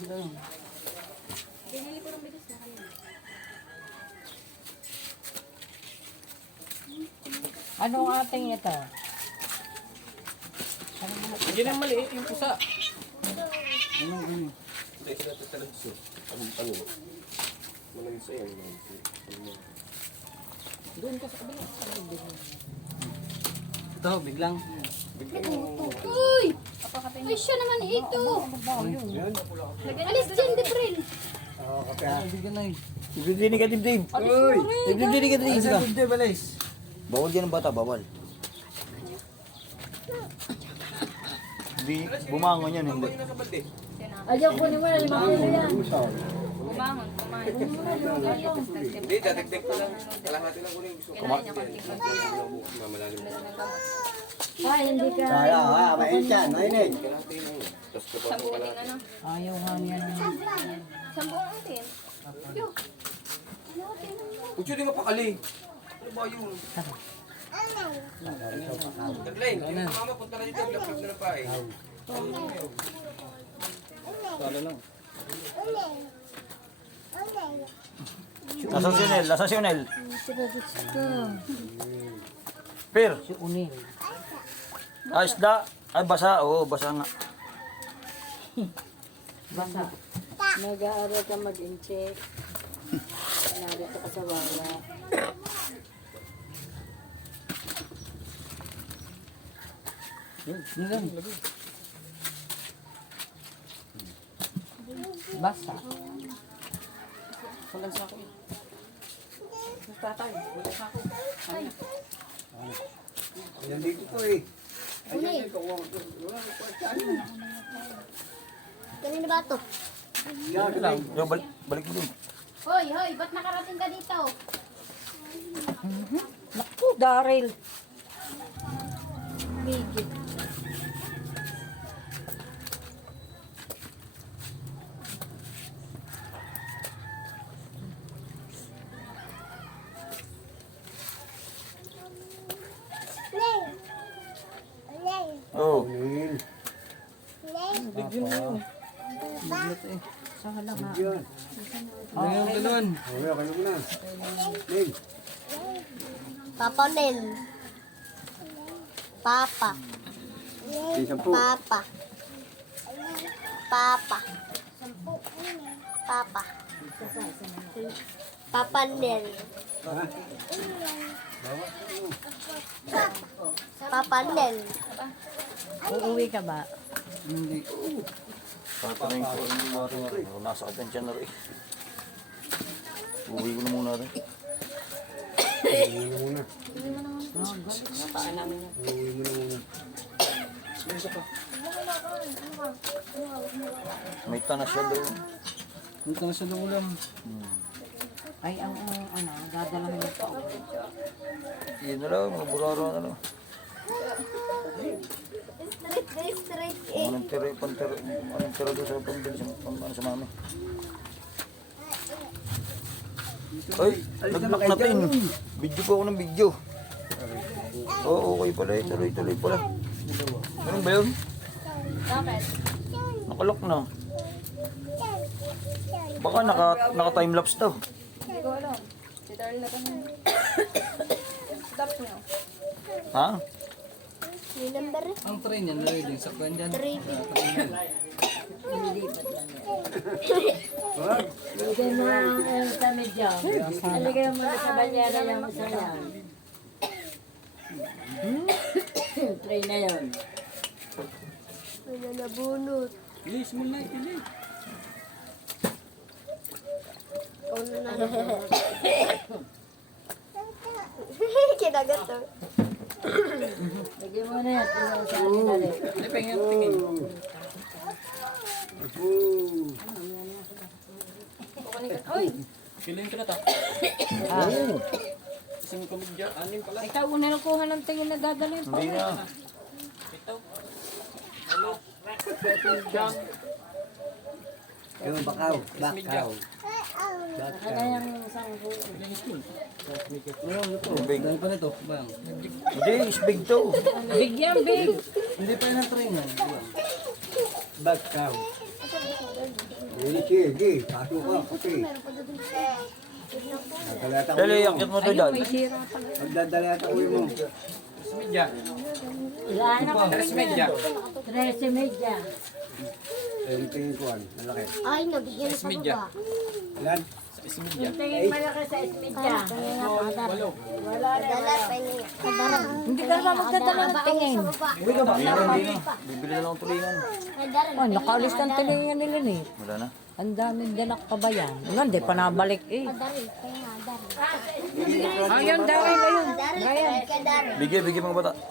Binili ko ng bigas na kanina. Anong ating ito? Hindi na maliit yung pusa. Anong ganyan? Hindi, sila talaga siya. Ano? Malamig sa yan. Doon ka sa kabila. Ito, biglang. Uy! Ay, siya naman ito. Yan. Alis dyan, Depril. Oo, kape ha. Bigyan na yun. Ibigdini ka, Dibdib. Uy! Ibigdini ka, Ay, Dibdib. sa hindi, balis. Bawal yan ang bata, bawal. Hindi, bumangon yan, hindi. Ayaw ko naman, 5 kilo yan. Bumangon, kumain. Hindi, datigdig ko lang. Kalahati lang ko rin gusto. Kinain niya konting Mamalalim. Ay, hindi ka. Kaya ha, mainit yan, mainit. Kalahati lang. Tapos kapag Sampu ating ano. Ayaw nga niya. Sampu atin. Yo. Ano atin? Pucho, di mapakali. Ano ba yun? Taglayin, mama, punta na dito. Lapag na pa eh. Tala lang. Nasaan si Nel? Nasaan si Nel? Gusto. Pir. Si Unil. Ah, isda. Ay, basa. Oo, basa nga. Basta. Nag-aaral ka mag-incheck. Narito ka sa wala. Basta. Walang sako eh. Tatay, walang sako. Yan dito to eh. Kanina ba ito? Yan, lang. Yo, balik mo dun. Hoy, hoy, ba't nakarating ka dito? Naku, Daryl. Bigit. Oo. Yan. Bigyan mo yun. Saka lang ha. Yan. Ano yung galon? Okay, kayo muna. Nil. Papa Nel. Papa. Sampu. Papa. Papa. Papa. Papa Nel. Ha? Papa Nel. Uuwi ka ba? Hindi. Tatanungin ko rin nasa atensyon na rin. Uwi ko na muna rin. Uwi mo muna. Uwi mo na muna. May tanas siya doon. Punta na sa ulam. Ay, ang dadala mo pa. Yun na lang, mga buraro na lang. Straight. Anong tira doon sa pambili sa mami. Ay, nag-block natin. Video po ako ng video. Oo, okay pala eh. Tuloy-tuloy pala. Ganun ba yun? Bakit? Nakalock na. Baka naka-timelapse daw. Hindi ko alam. Si Darl na kami. Stop niyo. Ha? Yung number Ang train yan, loading sa kwan dyan. 3. Lagay mo ang sa medyo. Lagay mo na sa banyera yung masaya. Tray na yun. Wala na bunot. Bilis mo na, bilis. Ano na bunot. Kinagat to. Lagay mo na yan. Tingnan sa kanila rin. Ay, tingin. Oy! Kiloin ko na to. Isang komedya, anim pala. Ikaw una nakuha ng tingin na dadalhin pa. Hindi na. Ito. Ano? Jam. Yung bakaw. Bakaw. Saka na yung isang Big. Dahil pa na ito. Bang. Hindi, is big to. big yan, big. Hindi pa yun ang train yan. Bakaw. Sige, pasok ka, puti. Dadalata Dali, uwi mo. akit mo to dyan. Magdadalata uwi mo. Ilan na kami? 3:30. 13:30. Ayun, tingin ko, malaki. Ay, nabigyan sa baba. Ilan? Yung tingin malaki sa Esmedya. Dala, pahinga. Hindi ka naman magdadala ng tingin. Sa baba. Bibili na lang ng tulingan. Oh, nakaalis ng tulingan nila ni. Wala na. Ang daming danak pa ba yan? Hindi pa nabalik eh. Dari, pahinga, dari. Ayun, dahil ayun. Dari, pahinga, dari. Bigay mga bata.